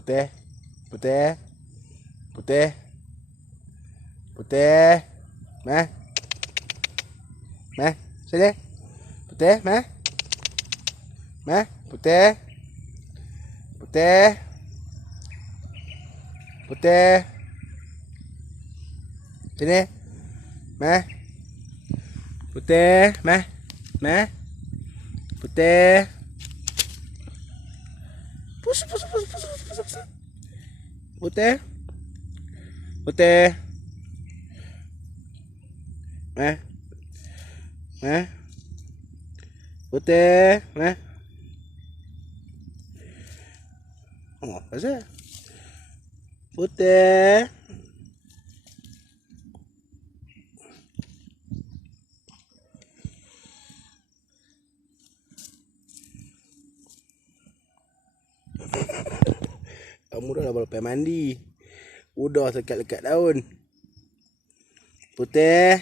Putih. Putih. Putih. Putih. Meh. Meh. Sini. Putih. Meh. Meh. Putih. Putih. Putih. Sini. Meh. Putih. Meh. Meh. Putih. Pus. Putih. Putih. Meh. Meh. Putih. Meh. Oh, apa sih? Putih. Kamu dah lepas mandi. Udah lekat-lekat daun. Putih.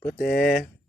Putih.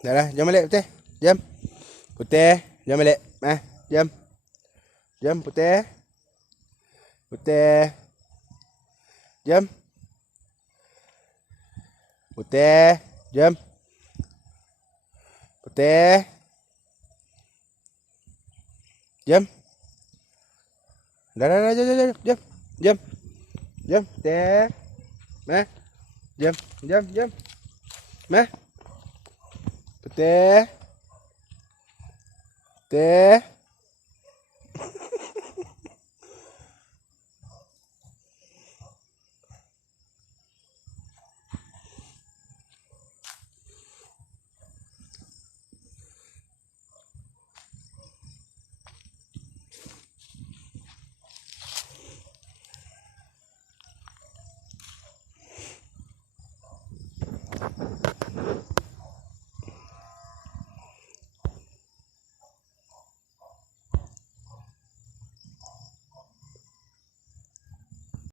Dah lah, jom balik putih. Jom. Putih, jom balik. Jom. Jom putih. Putih. Jom. Putih, jom. Putih. Jom. Dah, jom. Jom. Jom, putih. Jom. Putih. Putih.